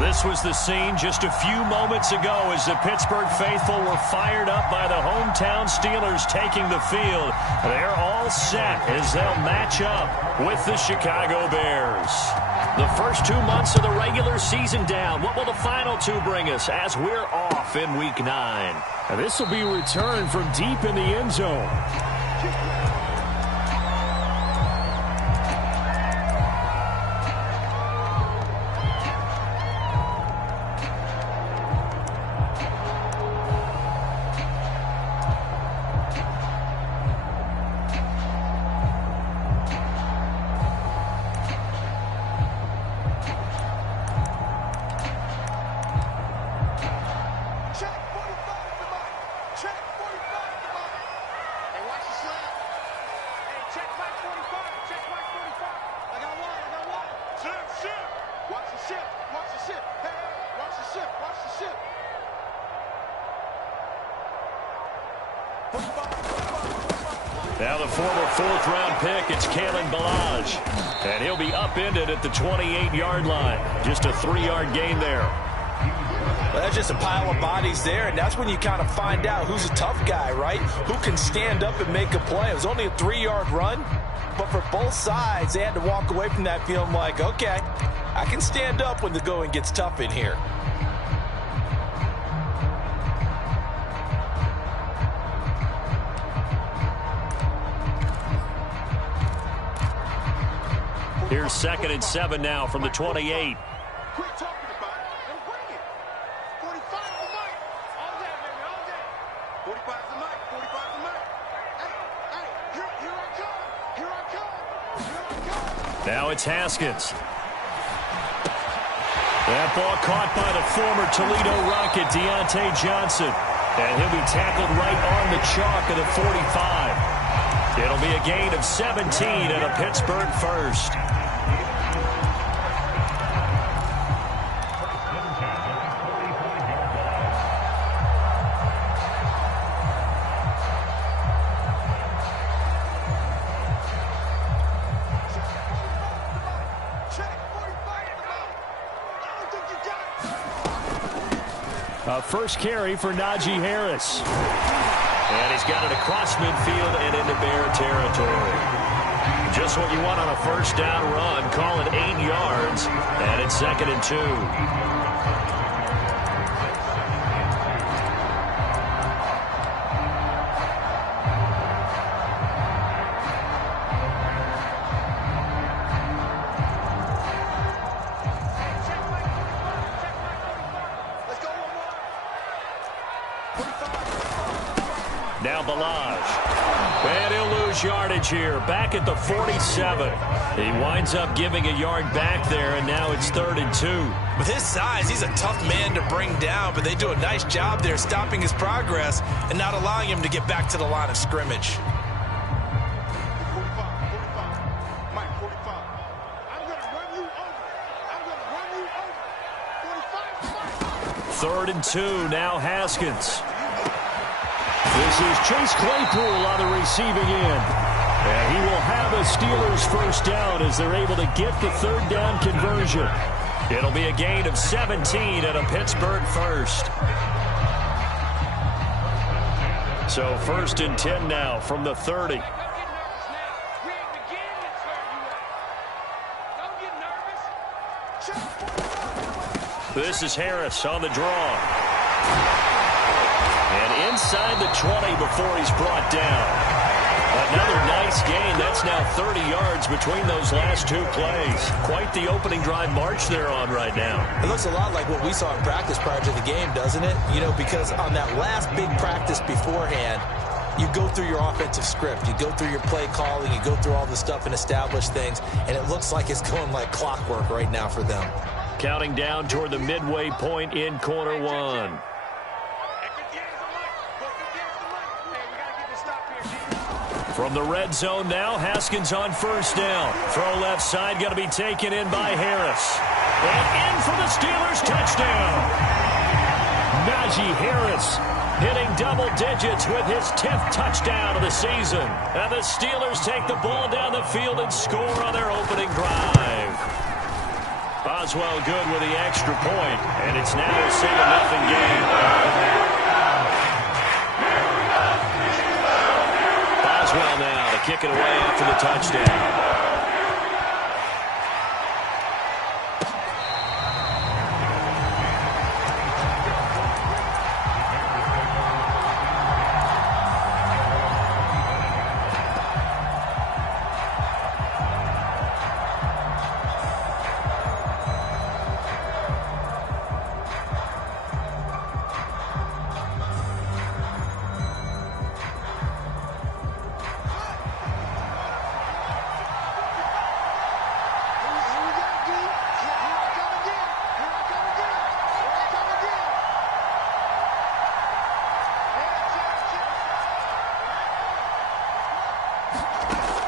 This was the scene just a few moments ago as the Pittsburgh faithful were fired up by the hometown Steelers taking the field. They're all set as they'll match up with the Chicago Bears. The first 2 months of the regular season down. What will the final two bring us as we're off in Week 9? And this will be a return from deep in the end zone. Now the former fourth-round pick, it's Kalen Ballage. And he'll be upended at the 28-yard line. Just a 3-yard gain there. Well, that's just a pile of bodies there, and that's when you kind of find out who's a tough guy, right? Who can stand up and make a play. It was only a 3-yard run, but for both sides, they had to walk away from that feeling like, okay, I can stand up when the going gets tough in here. Here's 2nd and 7 now from the 28. Quit talking about it and bring it. 45 is the mic. All day, baby, all day. 45 is the mic. 45 is the mic. Hey, here I come. Here I come. Here I come. Now it's Haskins. That ball caught by the former Toledo Rocket, Deontay Johnson. And he'll be tackled right on the chalk of the 45. It'll be a gain of 17 and a Pittsburgh first. First carry for Najee Harris. And he's got it across midfield and into Bear territory. Just what you want on a first down run. Call it 8 yards. And it's 2nd and 2. Now Ballage. And he'll lose yardage here. Back at the 47. He winds up giving a yard back there, and now it's 3rd and 2. With his size, he's a tough man to bring down, but they do a nice job there stopping his progress and not allowing him to get back to the line of scrimmage. 3rd and 2. Now Haskins. This is Chase Claypool on the receiving end. And he will have a Steelers first down as they're able to get the 3rd down conversion. It'll be a gain of 17 and a Pittsburgh first. So 1st and 10 now from the 30. This is Harris on the draw. And inside the 20 before he's brought down. Another nice gain. That's now 30 yards between those last two plays. Quite the opening drive march they're on right now. It looks a lot like what we saw in practice prior to the game, doesn't it? You know, because on that last big practice beforehand, you go through your offensive script. You go through your play calling. You go through all the stuff and establish things. And it looks like it's going like clockwork right now for them. Counting down toward the midway point in quarter one. From the red zone now, Haskins on first down. Throw left side, going to be taken in by Harris. And in for the Steelers touchdown. Najee Harris hitting double digits with his 10th touchdown of the season. And the Steelers take the ball down the field and score on their opening drive. A Boswell good with the extra point, and it's now a 7-0 game. Boswell now to kick it away after the touchdown.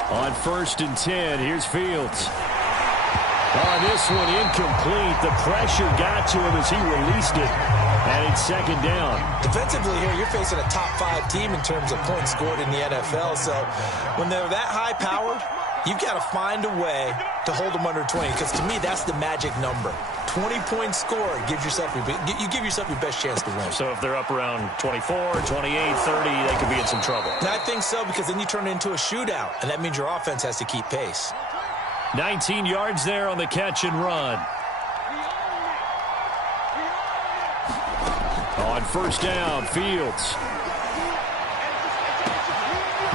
On 1st and 10, here's Fields. On this one, incomplete. The pressure got to him as he released it. And it's 2nd down. Defensively here, you're facing a top-5 team in terms of points scored in the NFL. So when they're that high-powered, you've got to find a way to hold them under 20. Because to me, that's the magic number. 20-point score gives yourself you give yourself your best chance to win. So if they're up around 24, 28, 30, they could be in some trouble. And I think so, because then you turn it into a shootout, and that means your offense has to keep pace. 19 yards there on the catch and run. On 1st down, Fields.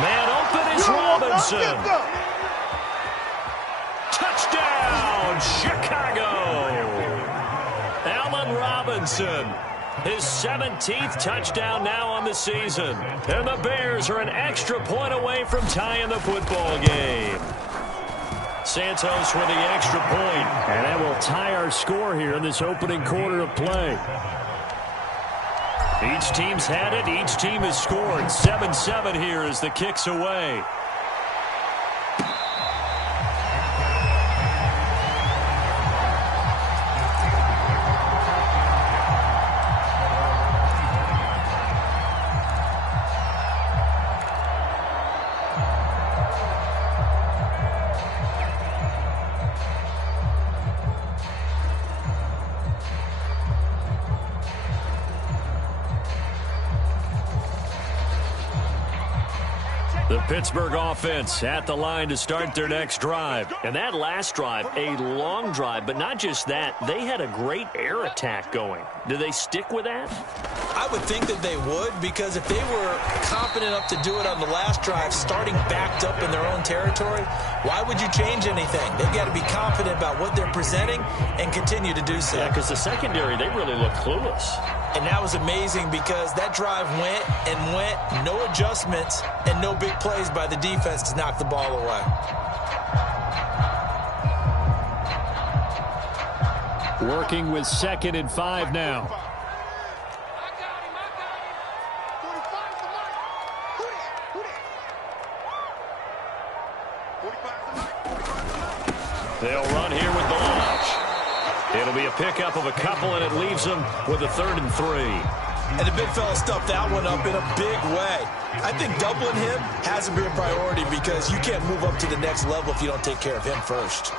Man open is Robinson. Touchdown, Chicago. Allen Robinson, his 17th touchdown now on the season. And the Bears are an extra point away from tying the football game. Santos with the extra point. And that will tie our score here in this opening quarter of play. Each team's had it. Each team has scored. 7-7 here as the kick's away. The Pittsburgh offense at the line to start their next drive. And that last drive, a long drive, but not just that. They had a great air attack going. Do they stick with that? I would think that they would, because if they were confident enough to do it on the last drive, starting backed up in their own territory, why would you change anything? They've got to be confident about what they're presenting and continue to do so. Yeah, because the secondary, they really look clueless. And that was amazing, because that drive went and went, no adjustments, and no big plays by the defense to knock the ball away. Working with 2nd and 5 now. They'll run here with Balazs. It'll be a pickup of a couple, and it leaves them with a 3rd and 3. And the big fella stuffed that one up in a big way. I think doubling him has to be a priority, because you can't move up to the next level if you don't take care of him first.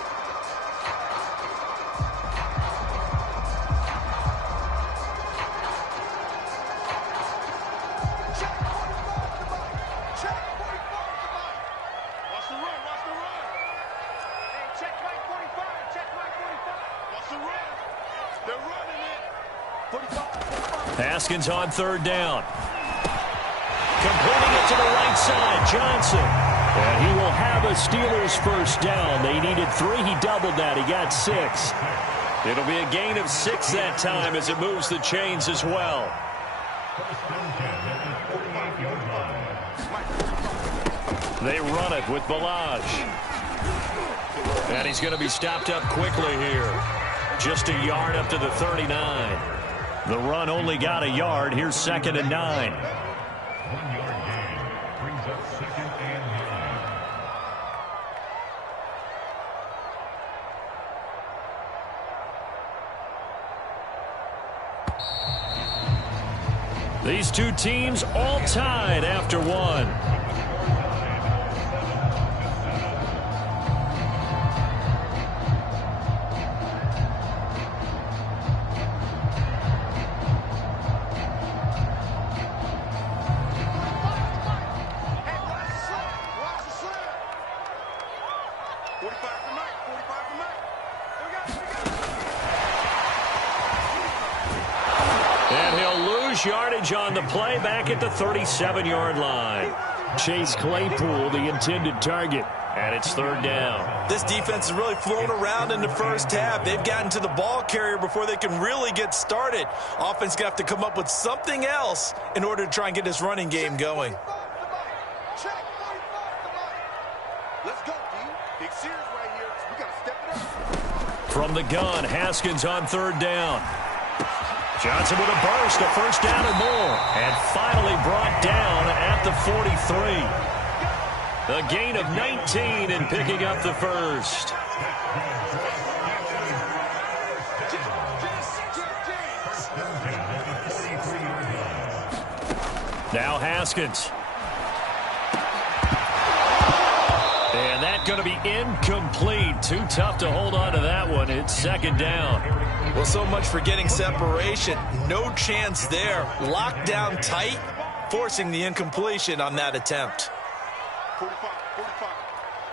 Haskins on 3rd down. Completing it to the right side, Johnson. And he will have a Steelers 1st down. They needed 3. He doubled that. He got 6. It'll be a gain of 6 that time as it moves the chains as well. They run it with Balazs. And he's going to be stopped up quickly here. Just a yard up to the 39. The run only got a yard. Here's 2nd and 9. 1-yard gain brings up 2nd and 9. These two teams all tied after one. lose yardage on the play back at the 37-yard line. Chase Claypool, the intended target. And it's third down. This defense has really flown around in the first half. They've gotten to the ball carrier before they can really get started. Offense going to have to come up with something else in order to try and get this running game going. Let's go, D. Big series right here. We got to step it up. From the gun, Haskins on third down. Johnson with a burst, a first down and more. And finally brought down at the 43. A gain of 19 and picking up the first. Now Haskins. And that's going to be incomplete. Too tough to hold on to that one. It's second down. Well, so much for getting separation. No chance there. Locked down tight, forcing the incompletion on that attempt. 45.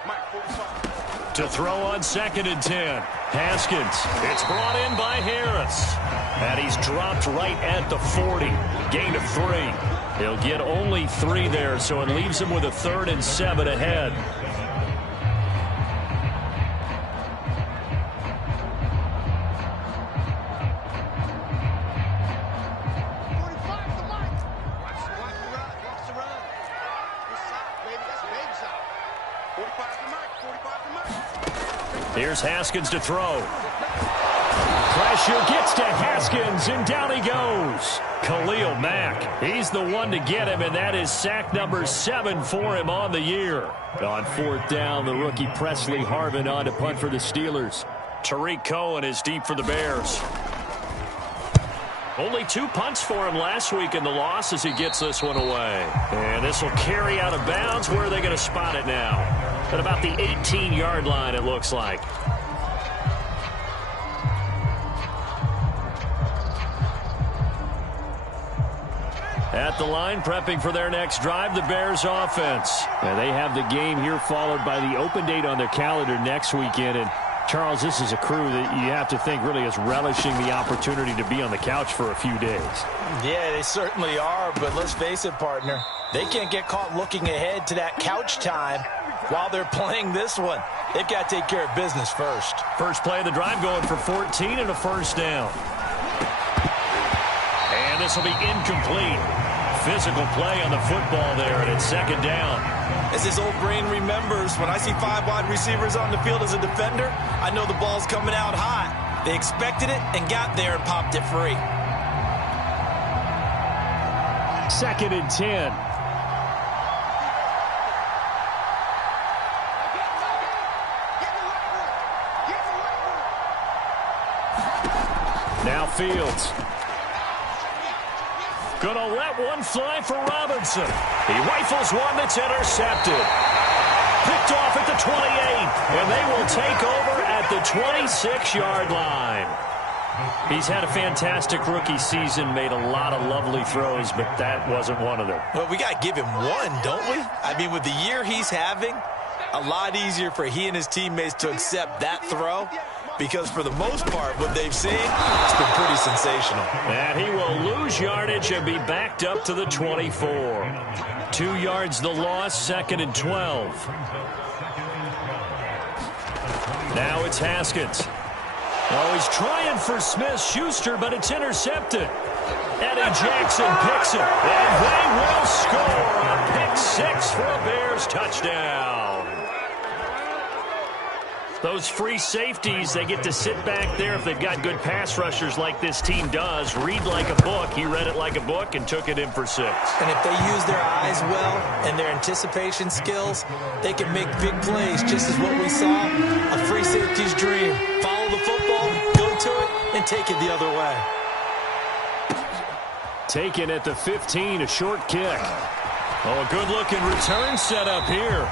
Mike, 45. To throw on second and 10. Haskins. It's brought in by Harris. And he's dropped right at the 40. Gain of 3. He'll get only 3 there, so it leaves him with a 3rd and 7 ahead. Here's Haskins to throw. Pressure gets to Haskins, and down he goes. Khalil Mack, he's the one to get him, and that is sack number 7 for him on the year. On fourth down, the rookie Presley Harvin on to punt for the Steelers. Tariq Cohen is deep for the Bears. Only 2 punts for him last week in the loss as he gets this one away. And this will carry out of bounds. Where are they going to spot it now? At about the 18-yard line, it looks like. At the line, prepping for their next drive, the Bears offense. And they have the game here followed by the open date on their calendar next weekend. And Charles, this is a crew that you have to think really is relishing the opportunity to be on the couch for a few days. Yeah, they certainly are, but let's face it, partner. They can't get caught looking ahead to that couch time while they're playing this one. They've got to take care of business first. First play of the drive going for 14 and a first down. And this will be incomplete. Physical play on the football there, and it's second down. As his old brain remembers, when I see 5 wide receivers on the field as a defender, I know the ball's coming out hot. They expected it and got there and popped it free. Second and 10. Now Fields. Gonna let one fly for Robinson. He rifles one that's intercepted. Picked off at the 28, and they will take over at the 26-yard line. He's had a fantastic rookie season, made a lot of lovely throws, but that wasn't one of them. Well, we got to give him one, don't we? I mean, with the year he's having, a lot easier for he and his teammates to accept that throw. Because for the most part, what they've seen, it's been pretty sensational. And he will lose yardage and be backed up to the 24. 2 yards the loss, second and 12. Now it's Haskins. Oh, he's trying for Smith-Schuster, but it's intercepted. Eddie Jackson picks it, and they will score a pick 6 for a Bears touchdown. Those free safeties, they get to sit back there if they've got good pass rushers like this team does. Read like a book. He read it like a book and took it in for 6. And if they use their eyes well and their anticipation skills, they can make big plays, just as what we saw. A free safety's dream. Follow the football, go to it, and take it the other way. Taken at the 15, a short kick. Oh, a good-looking return set up here.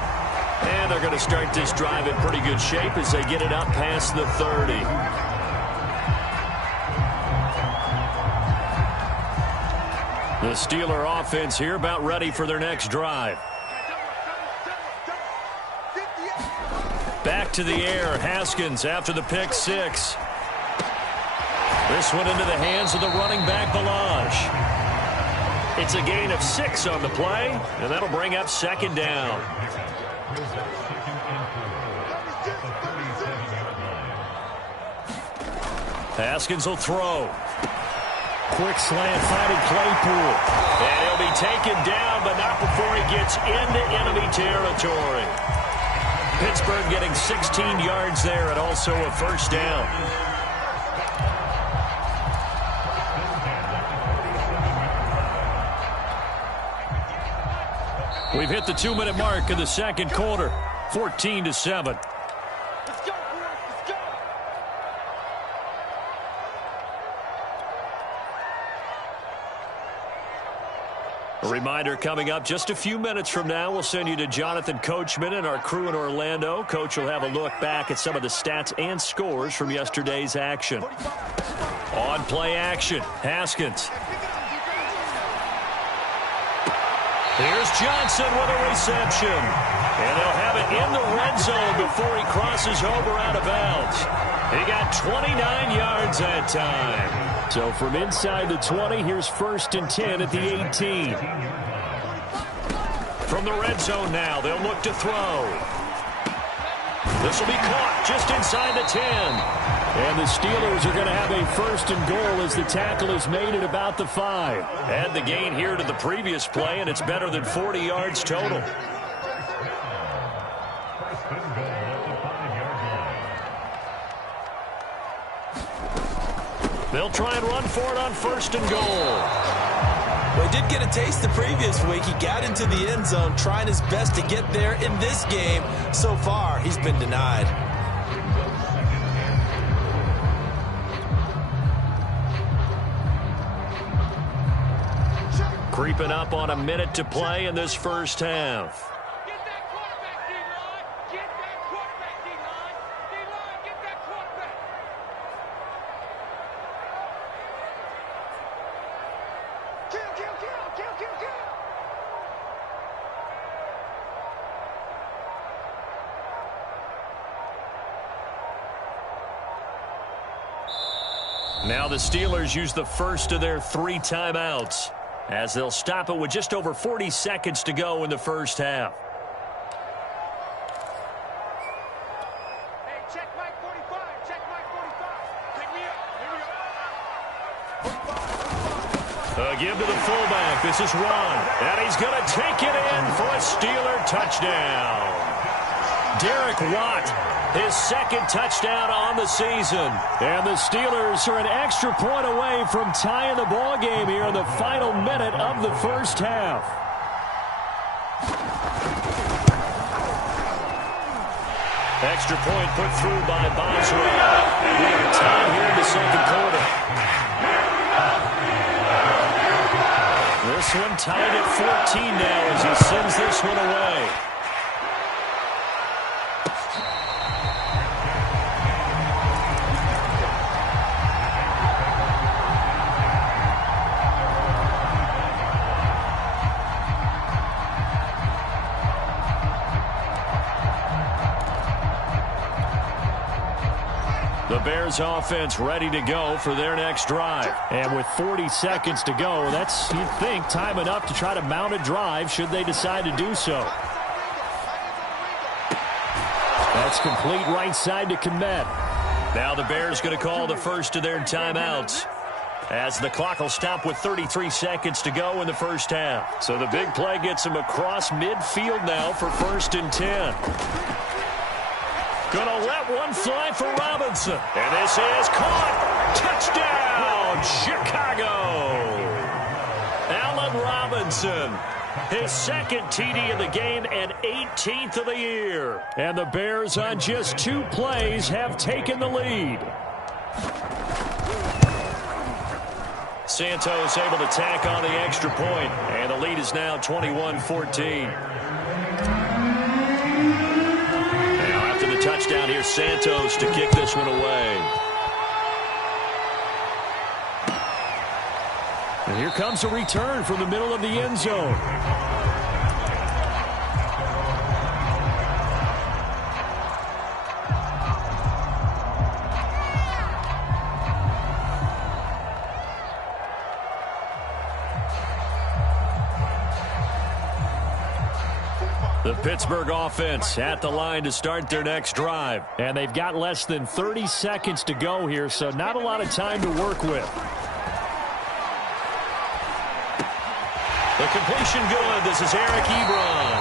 And they're going to start this drive in pretty good shape as they get it up past the 30. The Steeler offense here about ready for their next drive. Back to the air, Haskins after the pick 6. This one into the hands of the running back, Balaj. It's a gain of 6 on the play, and that'll bring up second down. Haskins will throw. Quick slant finding Claypool. And he'll be taken down, but not before he gets into enemy territory. Pittsburgh getting 16 yards there and also a first down. We've hit the 2-minute mark in the second quarter. 14-7. A reminder coming up just a few minutes from now, we'll send you to Jonathan Coachman and our crew in Orlando. Coach will have a look back at some of the stats and scores from yesterday's action. On play action, Haskins. Here's Johnson with a reception. And they'll have it in the red zone before he crosses over out of bounds. He got 29 yards that time. So from inside the 20, here's 1st and 10 at the 18. From the red zone now, they'll look to throw. This will be caught just inside the 10. And the Steelers are going to have a 1st and goal as the tackle is made at about the 5. Add the gain here to the previous play, and it's better than 40 yards total. They'll try and run for it on 1st and goal. Well, he did get a taste the previous week. He got into the end zone trying his best to get there in this game. So far, he's been denied. Creeping up on a minute to play in this first half. Get that quarterback, D-line. Get that quarterback, D-line. D-line, get that quarterback. Kill, kill, kill, kill, kill, kill. Now the Steelers use the first of their 3 timeouts, as they'll stop it with just over 40 seconds to go in the first half. Hey, check Mike 45. Check Mike 45. Pick me up. Here we go. A give to the fullback. This is Ron. And he's going to take it in for a Steeler touchdown. Derek Watt, his 2nd touchdown on the season. And the Steelers are an extra point away from tying the ball game here in the final minute of the first half. Extra point put through by Boswell. And we are tied here in the second quarter. This one tied at 14 now as he sends this one away. The Bears offense ready to go for their next drive. And with 40 seconds to go, that's, you'd think, time enough to try to mount a drive should they decide to do so. That's complete right side to Kmet. Now the Bears going to call the first of their timeouts, as the clock will stop with 33 seconds to go in the first half. So the big play gets them across midfield now for 1st and 10. Gonna let one fly for Robinson. And this is caught. Touchdown, Chicago. Allen Robinson, his 2nd TD of the game and 18th of the year. And the Bears on just 2 plays have taken the lead. Santos able to tack on the extra point, and the lead is now 21-14. Touchdown here, Santos to kick this one away. And here comes a return from the middle of the end zone. The Pittsburgh offense at the line to start their next drive. And they've got less than 30 seconds to go here, so not a lot of time to work with. The completion good. This is Eric Ebron.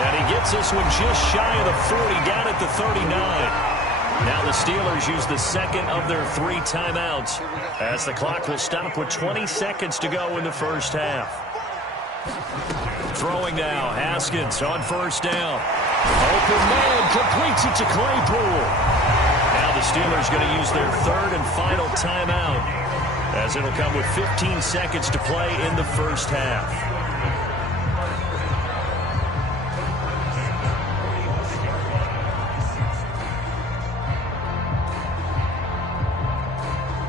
And he gets this one just shy of the 40, down at the 39. Now the Steelers use the second of their 3 timeouts as the clock will stop with 20 seconds to go in the first half. Throwing now, Haskins on first down. Open man, completes it to Claypool. Now the Steelers going to use their 3rd and final timeout as it'll come with 15 seconds to play in the first half.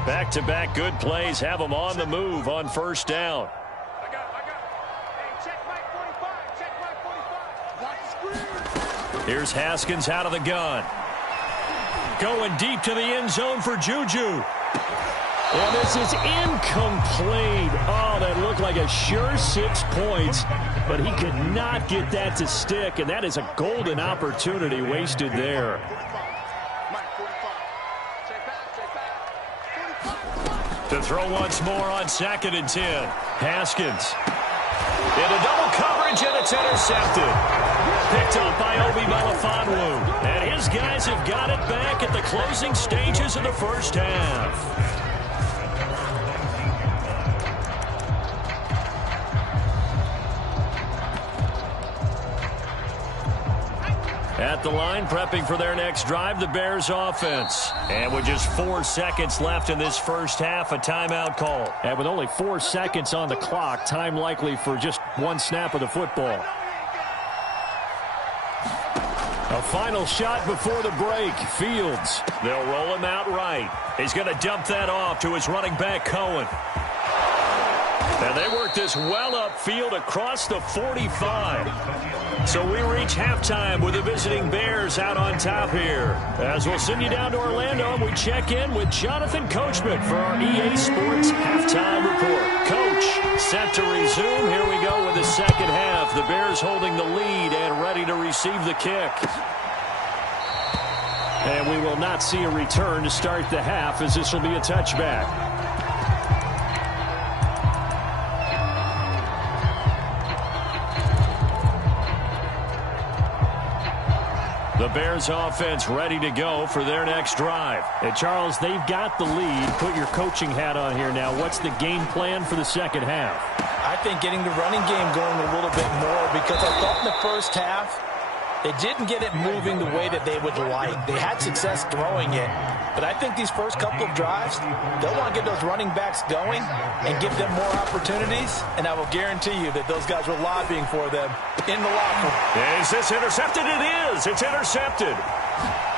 Back-to-back good plays have them on the move on first down. Here's Haskins out of the gun. Going deep to the end zone for Juju. And this is incomplete. Oh, that looked like a sure 6 points, but he could not get that to stick, and that is a golden opportunity wasted there. To throw once more on 2nd and 10. Haskins. Into double coverage, and it's intercepted. Picked up by Obi Melifonwu. And his guys have got it back at the closing stages of the first half. At the line, prepping for their next drive, the Bears offense. And with just 4 seconds left in this first half, a timeout call. And with only 4 seconds on the clock, time likely for just 1 snap of the football. A final shot before the break. Fields. They'll roll him out right. He's going to dump that off to his running back, Cohen. And they work this well upfield across the 45. So we reach halftime with the visiting Bears out on top here. As we'll send you down to Orlando, and we check in with Jonathan Coachman for our EA Sports Halftime Report. Coach, set to resume. Here we go with the second half. The Bears holding the lead and ready to receive the kick. And we will not see a return to start the half, as this will be a touchback. The Bears offense ready to go for their next drive. And Charles, they've got the lead. Put your coaching hat on here now. What's the game plan for the second half? I think getting the running game going a little bit more, because I thought in the first half they didn't get it moving the way that they would like. They had success throwing it, but I think these first couple of drives, they'll want to get those running backs going and give them more opportunities, and I will guarantee you that those guys were lobbying for them in the locker room. Is this intercepted? It is. It's intercepted.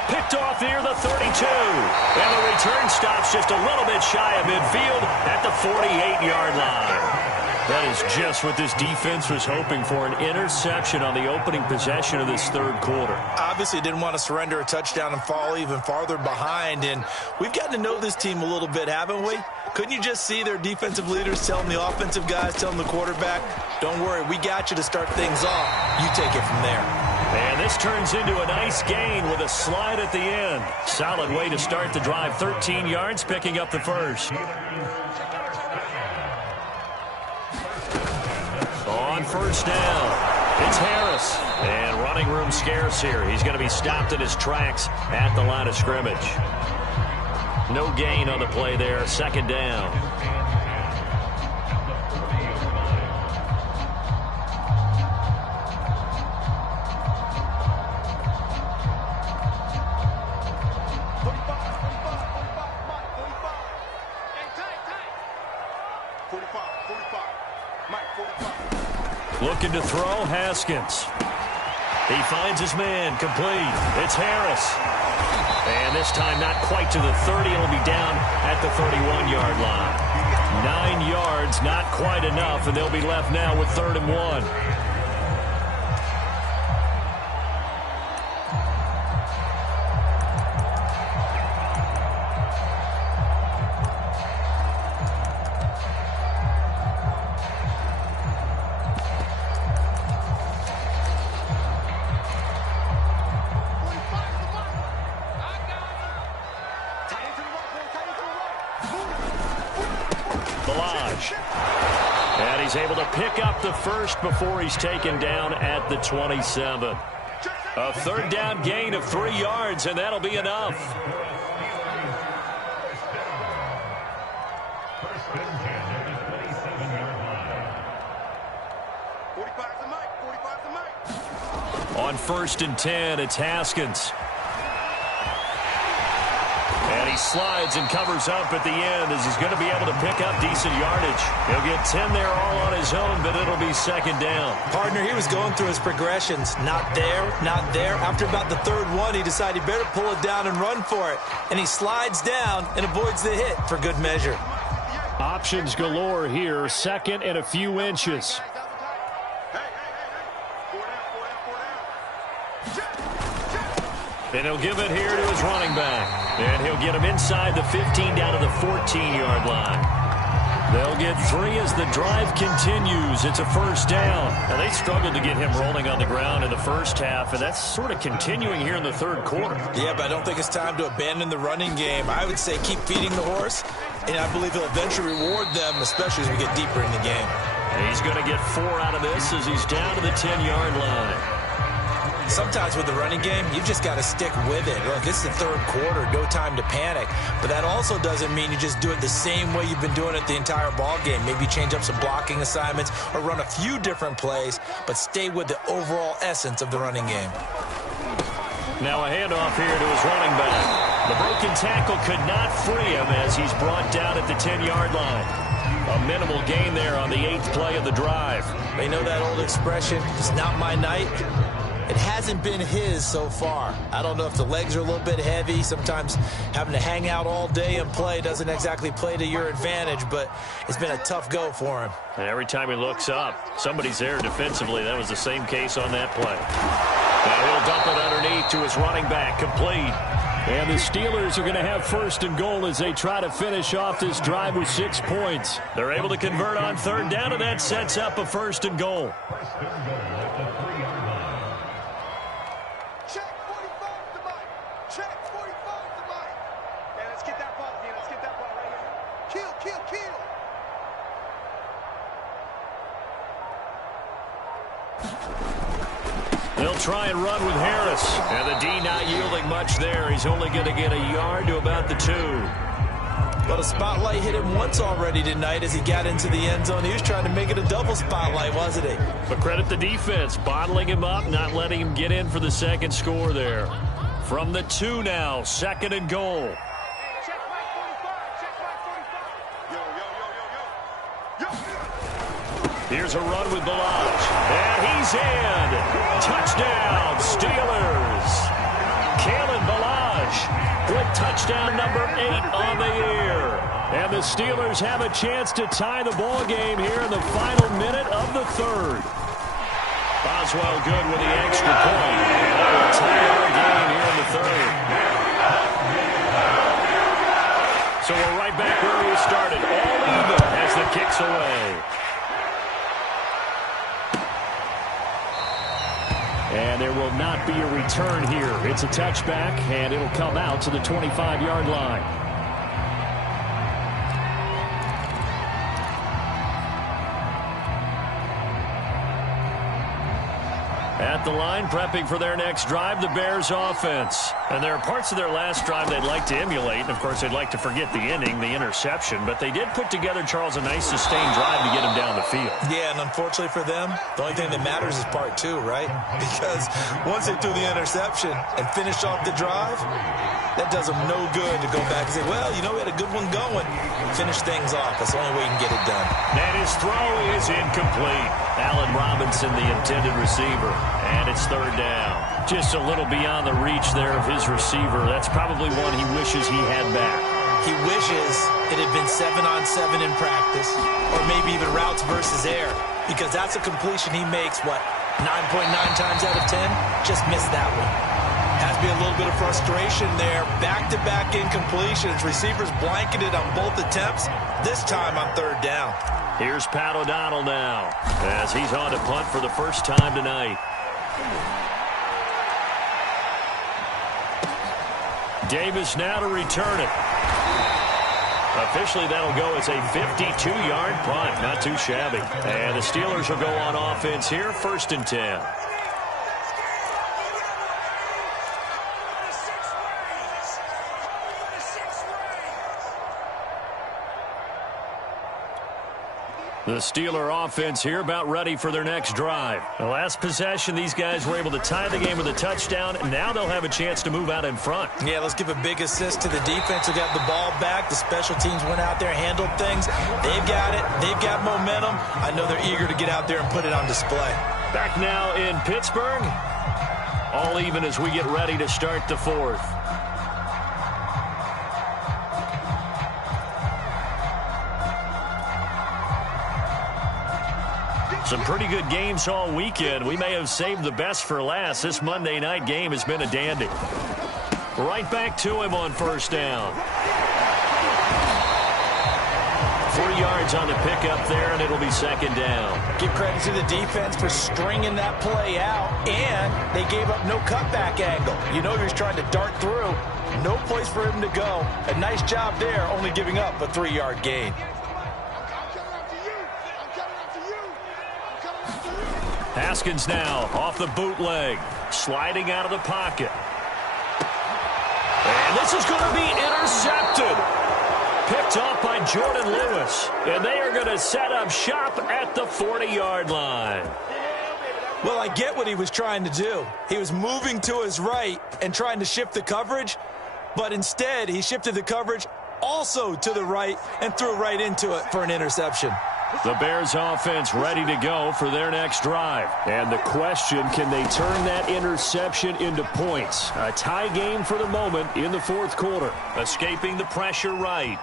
Picked off near the 32. And the return stops just a little bit shy of midfield at the 48-yard line. That is just what this defense was hoping for, an interception on the opening possession of this third quarter. Obviously didn't want to surrender a touchdown and fall even farther behind, and we've gotten to know this team a little bit, haven't we? Couldn't you just see their defensive leaders telling the offensive guys, telling the quarterback, don't worry, we got you to start things off. You take it from there. And this turns into a nice gain with a slide at the end. Solid way to start the drive. 13 yards, picking up the first. On first down, it's Harris. And running room scarce here. He's going to be stopped in his tracks at the line of scrimmage. No gain on the play there. Second down. Looking to throw, Haskins. He finds his man, complete. It's Harris. And this time not quite to the 30. It'll be down at the 31-yard line. 9 yards, not quite enough, and they'll be left now with 3rd and 1. Balaj. And he's able to pick up the first before he's taken down at the 27. A third down gain of 3 yards, and that'll be enough. On 1st and 10, it's Haskins. And he slides and covers up at the end as he's going to be able to pick up decent yardage. He'll get 10 there all on his own, but it'll be 2nd down. Partner, he was going through his progressions. Not there, not there. After about the 3rd one, he decided he better pull it down and run for it. And he slides down and avoids the hit for good measure. Options galore here. 2nd and a few inches. And he'll give it here to his running back. And he'll get him inside the 15 down to the 14-yard line. They'll get 3 as the drive continues. It's a 1st down. Now, they struggled to get him rolling on the ground in the first half, and that's sort of continuing here in the 3rd quarter. Yeah, but I don't think it's time to abandon the running game. I would say keep feeding the horse, and I believe he'll eventually reward them, especially as we get deeper in the game. And he's going to get 4 out of this as he's down to the 10-yard line. Sometimes with the running game, you've just got to stick with it. Look, it's the 3rd quarter, no time to panic. But that also doesn't mean you just do it the same way you've been doing it the entire ball game. Maybe change up some blocking assignments or run a few different plays, but stay with the overall essence of the running game. Now a handoff here to his running back. The broken tackle could not free him as he's brought down at the 10-yard line. A minimal gain there on the 8th play of the drive. They know that old expression, it's not my night. It hasn't been his so far. I don't know if the legs are a little bit heavy. Sometimes having to hang out all day and play doesn't exactly play to your advantage, but it's been a tough go for him. And every time he looks up, somebody's there defensively. That was the same case on that play. Now he'll dump it underneath to his running back, complete. And the Steelers are going to have 1st and goal as they try to finish off this drive with 6 points. They're able to convert on 3rd down, and that sets up a 1st and goal. They'll try and run with Harris. And the D not yielding much there. He's only going to get a yard to about the 2. Well, the spotlight hit him once already tonight as he got into the end zone. He was trying to make it a double spotlight, wasn't he? But credit the defense, bottling him up, not letting him get in for the 2nd score there. From the 2 now, 2nd and goal. Here's a run with Balaj. And he's in. Touchdown, Steelers. Kalen Balaj with touchdown number 8 on the year. And the Steelers have a chance to tie the ball game here in the final minute of the 3rd. Boswell good with the extra point. And that will tie our game here in the 3rd. So we're right back where we started. All even as the kick's away. And there will not be a return here. It's a touchback, and it'll come out to the 25-yard line. At the line, prepping for their next drive, the Bears offense. And there are parts of their last drive they'd like to emulate. And, of course, they'd like to forget the inning, the interception. But they did put together, Charles, a nice sustained drive to get him down the field. Yeah, and unfortunately for them, the only thing that matters is part 2, right? Because once they threw the interception and finished off the drive, that does them no good to go back and say, well, you know, we had a good one going. Finish things off. That's the only way you can get it done. And his throw is incomplete. Allen Robinson, the intended receiver. And it's 3rd down. Just a little beyond the reach there of his receiver. That's probably one he wishes he had back. He wishes it had been 7-on-7 in practice, or maybe even routes versus air, because that's a completion he makes, 9.9 times out of 10? Just missed that one. Has to be a little bit of frustration there. Back-to-back incompletions. Receivers blanketed on both attempts, this time on 3rd down. Here's Pat O'Donnell now, as he's on to punt for the first time tonight. Davis now to return it. Officially, that'll go as a 52-yard punt. Not too shabby. And the Steelers will go on offense here, 1st and 10. The Steeler offense here about ready for their next drive. The last possession, these guys were able to tie the game with a touchdown. Now they'll have a chance to move out in front. Yeah, let's give a big assist to the defense who got the ball back. The special teams went out there, handled things. They've got it. They've got momentum. I know they're eager to get out there and put it on display. Back now in Pittsburgh. All even as we get ready to start the 4th. Some pretty good games all weekend. We may have saved the best for last. This Monday night game has been a dandy. Right back to him on 1st down. 4 yards on the pickup there, and it'll be 2nd down. Give credit to the defense for stringing that play out, and they gave up no cutback angle. You know he was trying to dart through. No place for him to go. A nice job there, only giving up a 3-yard gain. Haskins now off the bootleg, sliding out of the pocket. And this is going to be intercepted. Picked off by Jordan Lewis. And they are going to set up shop at the 40-yard line. Well, I get what he was trying to do. He was moving to his right and trying to shift the coverage, but instead he shifted the coverage also to the right and threw right into it for an interception. The Bears offense ready to go for their next drive. And the question, can they turn that interception into points? A tie game for the moment in the 4th quarter. Escaping the pressure right.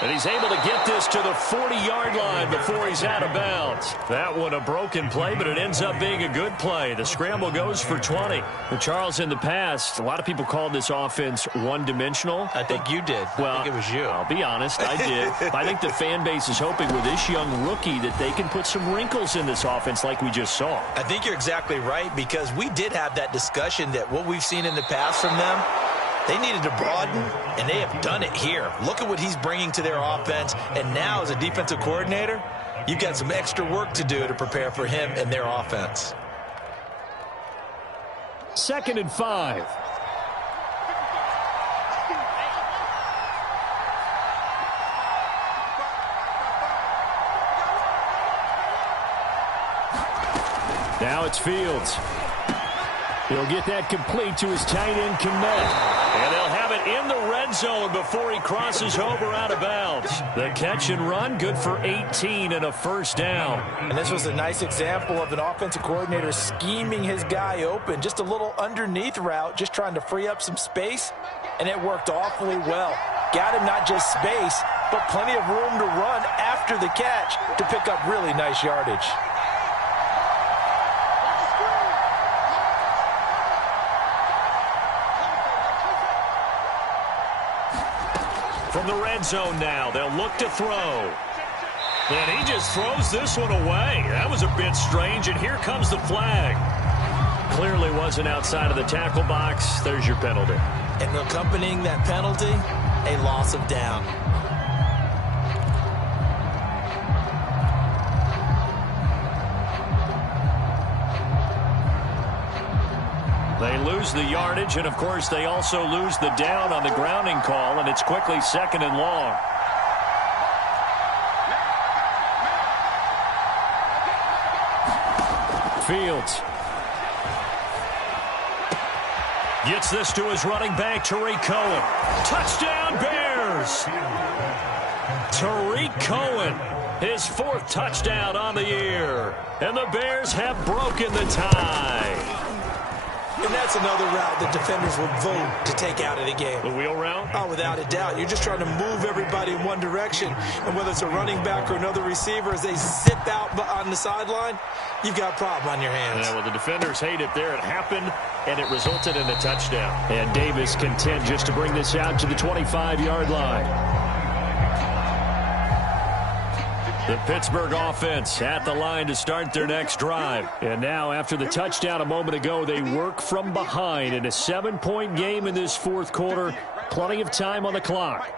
And he's able to get this to the 40-yard line before he's out of bounds. That one a broken play, but it ends up being a good play. The scramble goes for 20. And Charles, in the past, a lot of people called this offense one-dimensional. I think you did. Well, I think it was you. I'll be honest, I did. I think the fan base is hoping with this young rookie that they can put some wrinkles in this offense like we just saw. I think you're exactly right, because we did have that discussion that what we've seen in the past from them, they needed to broaden, and they have done it here. Look at what he's bringing to their offense, and now as a defensive coordinator, you've got some extra work to do to prepare for him and their offense. 2nd and 5. Now it's Fields. He'll get that complete to his tight end, Kmet. And they'll have it in the red zone before he crosses over out of bounds. The catch and run, good for 18 and a 1st down. And this was a nice example of an offensive coordinator scheming his guy open. Just a little underneath route, just trying to free up some space, and it worked awfully well. Got him not just space, but plenty of room to run after the catch to pick up really nice yardage. From the red zone now, they'll look to throw. And he just throws this one away. That was a bit strange, and here comes the flag. Clearly wasn't outside of the tackle box. There's your penalty. And accompanying that penalty, a loss of down. They lose the yardage, and, of course, they also lose the down on the grounding call, and it's quickly 2nd and long. Fields gets this to his running back, Tariq Cohen. Touchdown, Bears! Tariq Cohen, his 4th touchdown on the year. And the Bears have broken the tie. And that's another route that defenders would vote to take out of the game. The wheel route? Oh, without a doubt. You're just trying to move everybody in one direction. And whether it's a running back or another receiver, as they zip out on the sideline, you've got a problem on your hands. Yeah, well, the defenders hate it there. It happened, and it resulted in a touchdown. And Davis content just to bring this out to the 25-yard line. The Pittsburgh offense at the line to start their next drive. And now, after the touchdown a moment ago, they work from behind in a 7-point game in this 4th quarter. Plenty of time on the clock.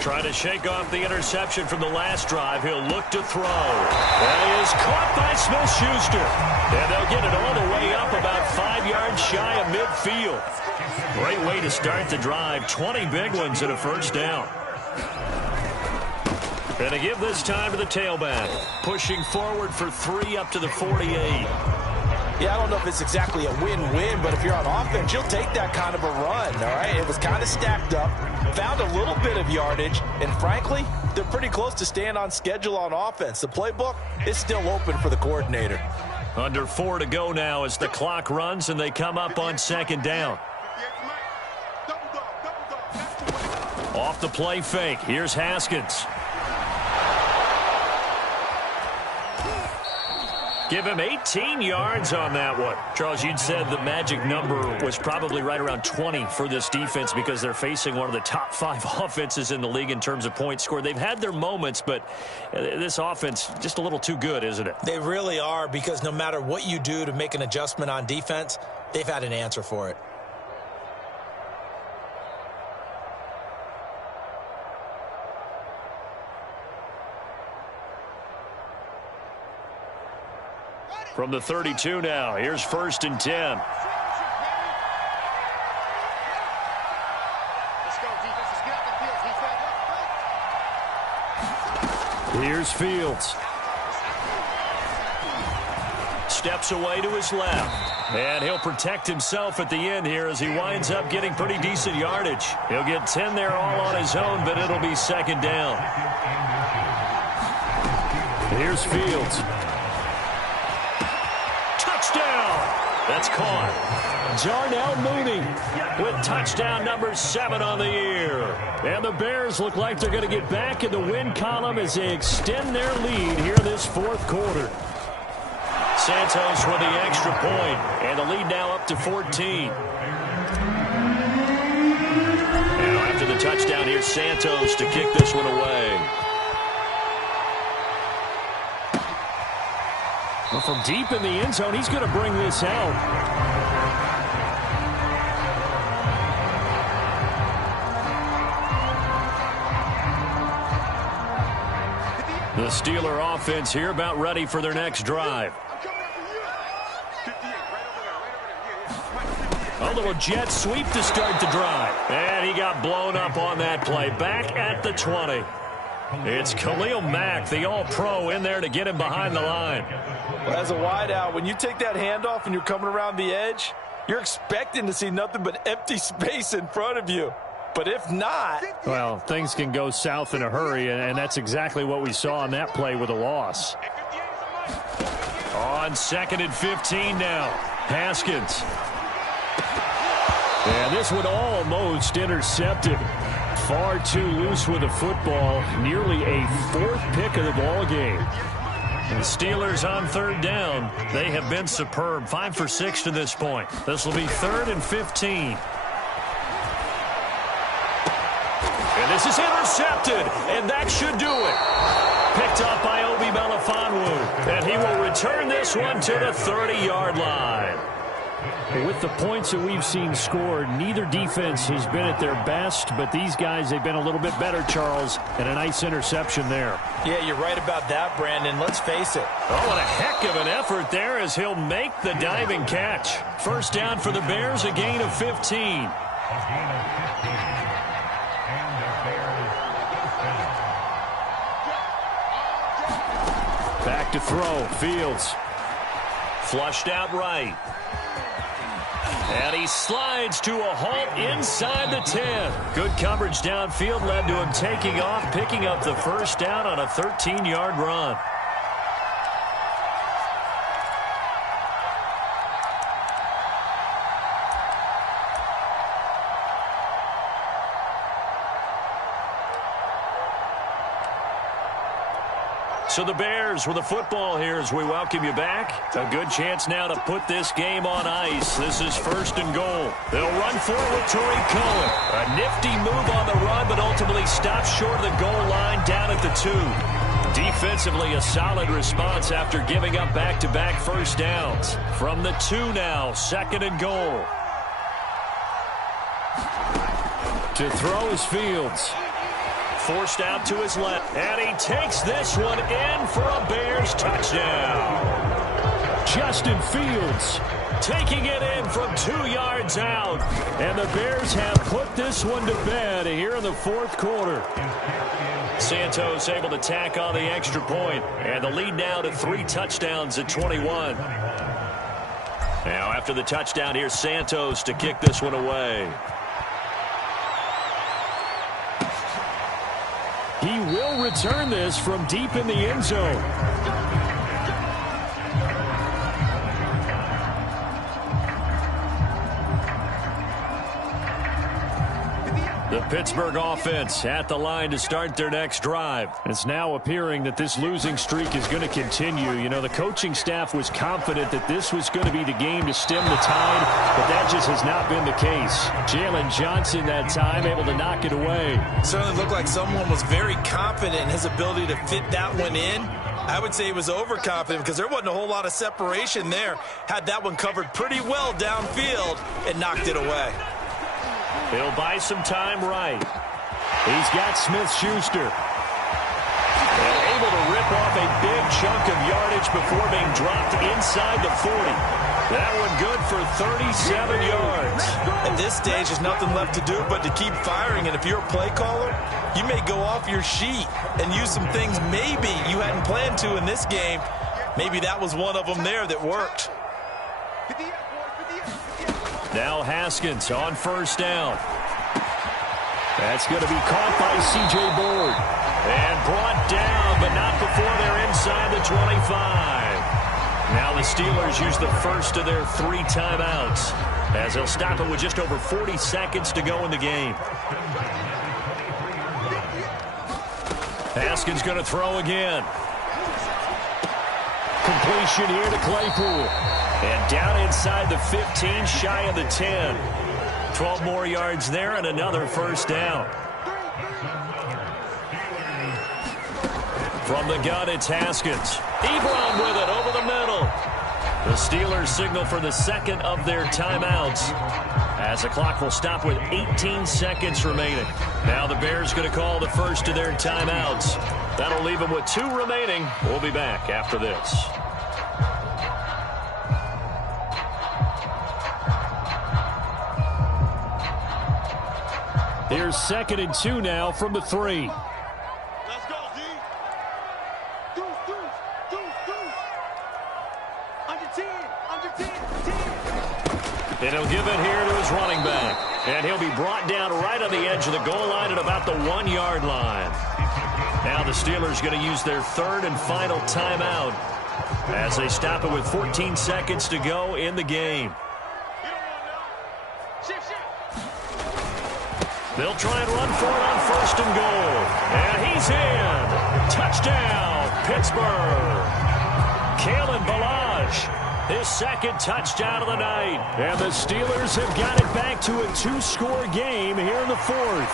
Trying to shake off the interception from the last drive. He'll look to throw. That is caught by Smith-Schuster. And they'll get it all the way up about 5 yards shy of midfield. Great way to start the drive. 20 big ones and a first down. And to give this time to the tailback. Pushing forward for 3 up to the 48. Yeah, I don't know if it's exactly a win-win, but if you're on offense, you'll take that kind of a run, all right? It was kind of stacked up, found a little bit of yardage, and frankly, they're pretty close to staying on schedule on offense. The playbook is still open for the coordinator. Under 4 to go now as the clock runs and they come up on second down. Off the play fake. Here's Haskins. Give him 18 yards on that one. Charles, you'd said the magic number was probably right around 20 for this defense because they're facing one of the top 5 offenses in the league in terms of points scored. They've had their moments, but this offense just a little too good, isn't it? They really are, because no matter what you do to make an adjustment on defense, they've had an answer for it. From the 32 now, here's 1st and 10. Here's Fields. Steps away to his left. And he'll protect himself at the end here as he winds up getting pretty decent yardage. He'll get 10 there all on his own, but it'll be second down. Here's Fields. That's caught. Darnell Mooney with touchdown number 7 on the year. And the Bears look like they're going to get back in the win column as they extend their lead here this 4th quarter. Santos with the extra point, and the lead now up to 14. Now after the touchdown, here's Santos to kick this one away. Well, from deep in the end zone, he's going to bring this out. The Steeler offense here about ready for their next drive. A little jet sweep to start the drive. And he got blown up on that play. Back at the 20. It's Khalil Mack, the all-pro, in there to get him behind the line. Well, as a wideout, when you take that handoff and you're coming around the edge, you're expecting to see nothing but empty space in front of you. But if not... Well, things can go south in a hurry, and that's exactly what we saw on that play with a loss. On 2nd and 15 now. Haskins. And this one almost intercepted. Far too loose with the football. Nearly a 4th pick of the ball game. The Steelers on 3rd down. They have been superb. 5 for 6 to this point. This will be 3rd and 15. And this is intercepted. And that should do it. Picked up by Obi Melifonwu. And he will return this one to the 30-yard line. With the points that we've seen scored, neither defense has been at their best, but these guys, they've been a little bit better, Charles, and a nice interception there. Yeah, you're right about that, Brandon. Let's face it. Oh, what a heck of an effort there as he'll make the diving catch. First down for the Bears, a gain of 15. Back to throw, Fields. Flushed out right. And he slides to a halt inside the 10. Good coverage downfield led to him taking off, picking up the first down on a 13-yard run. So the Bears with the football here as we welcome you back. A good chance now to put this game on ice. This is 1st and goal. They'll run forward with Tariq Cohen. A nifty move on the run, but ultimately stops short of the goal line down at the 2. Defensively, a solid response after giving up back-to-back first downs. From the 2 now, 2nd and goal. To throw is Fields. Forced out to his left. And he takes this one in for a Bears touchdown. Justin Fields taking it in from 2 yards out. And the Bears have put this one to bed here in the fourth quarter. Santos able to tack on the extra point. And the lead now to 3 touchdowns at 21. Now after the touchdown, here's Santos to kick this one away. He will return this from deep in the end zone. The Pittsburgh offense at the line to start their next drive. It's now appearing that this losing streak is going to continue. You know, the coaching staff was confident that this was going to be the game to stem the tide, but that just has not been the case. Jalen Johnson that time able to knock it away. Certainly looked like someone was very confident in his ability to fit that one in. I would say he was overconfident because there wasn't a whole lot of separation there. Had that one covered pretty well downfield and knocked it away. He'll buy some time right. He's got Smith-Schuster. And able to rip off a big chunk of yardage before being dropped inside the 40. That one good for 37 yards. At this stage, there's nothing left to do but to keep firing. And if you're a play caller, you may go off your sheet and use some things maybe you hadn't planned to in this game. Maybe that was one of them there that worked. Now Haskins on first down. That's going to be caught by C.J. Board. And brought down, but not before they're inside the 25. Now the Steelers use the first of their 3 timeouts, as they'll stop it with just over 40 seconds to go in the game. Haskins going to throw again. Completion here to Claypool. And down inside the 15, shy of the 10. 12 more yards there and another first down. From the gun, it's Haskins. Ebron with it over the middle. The Steelers signal for the second of their timeouts, as the clock will stop with 18 seconds remaining. Now the Bears going to call the first of their timeouts. That'll leave them with 2 remaining. We'll be back after this. Here's 2nd and 2 now from the 3. Let's go, D. Deuce. Under 10. And he'll give it here to his running back. And he'll be brought down right on the edge of the goal line at about the 1-yard line. Now the Steelers going to use their 3rd and final timeout, as they stop it with 14 seconds to go in the game. They'll try and run for it on 1st and goal. And he's in. Touchdown, Pittsburgh. Kalen Ballage, his 2nd touchdown of the night. And the Steelers have got it back to a 2-score game here in the 4th.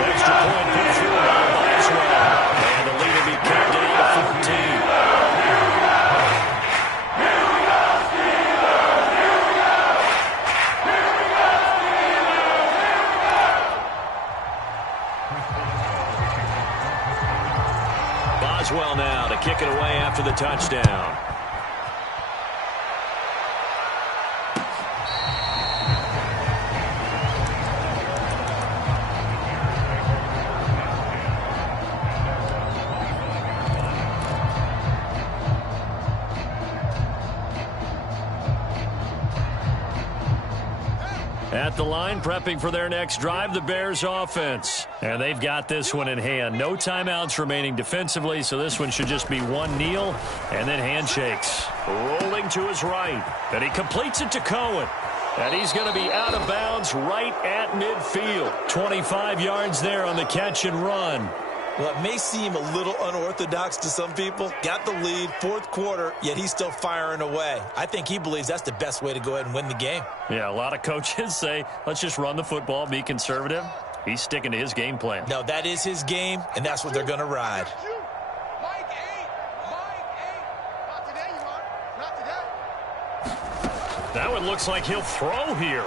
Extra point put through by Boswell. And the lead will be cut down to 14. Boswell now to kick it away after the touchdown. At the line, prepping for their next drive, the Bears offense. And they've got this one in hand. No timeouts remaining defensively, so this one should just be one kneel and then handshakes. Rolling to his right, and he completes it to Cohen. And he's going to be out of bounds right at midfield. 25 yards there on the catch and run. Well, it may seem a little unorthodox to some people. Got the lead, 4th quarter, yet he's still firing away. I think he believes that's the best way to go ahead and win the game. Yeah, a lot of coaches say, let's just run the football, be conservative. He's sticking to his game plan. No, that is his game, and that's what they're going to ride. Mike 8. Not today, you are. Not today. That one looks like he'll throw here.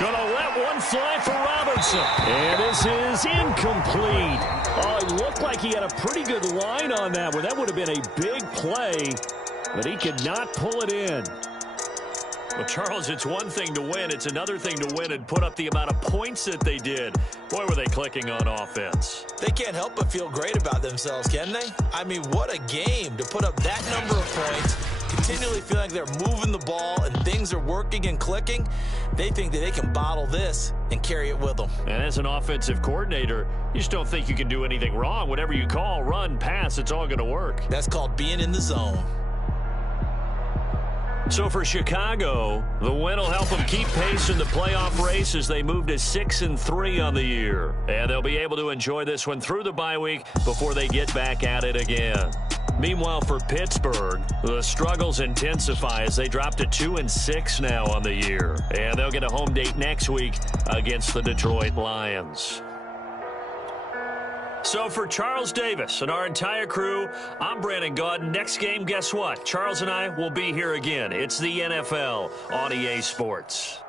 Gonna let one fly for Robinson. And this is incomplete. Oh, it looked like he had a pretty good line on that one. That would have been a big play, but he could not pull it in. Well, Charles, it's one thing to win. It's another thing to win and put up the amount of points that they did. Boy, were they clicking on offense. They can't help but feel great about themselves, can they? I mean, what a game to put up that number of points, continually feel like they're moving the ball and things are working and clicking. They think that they can bottle this and carry it with them. And as an offensive coordinator, you just don't think you can do anything wrong. Whatever you call, run, pass, it's all going to work. That's called being in the zone. So for Chicago, the win will help them keep pace in the playoff race as they move to 6-3 on the year. And they'll be able to enjoy this one through the bye week before they get back at it again. Meanwhile, for Pittsburgh, the struggles intensify as they drop to 2-6 now on the year. And they'll get a home date next week against the Detroit Lions. So for Charles Davis and our entire crew, I'm Brandon Gaudin. Next game, guess what? Charles and I will be here again. It's the NFL on EA Sports.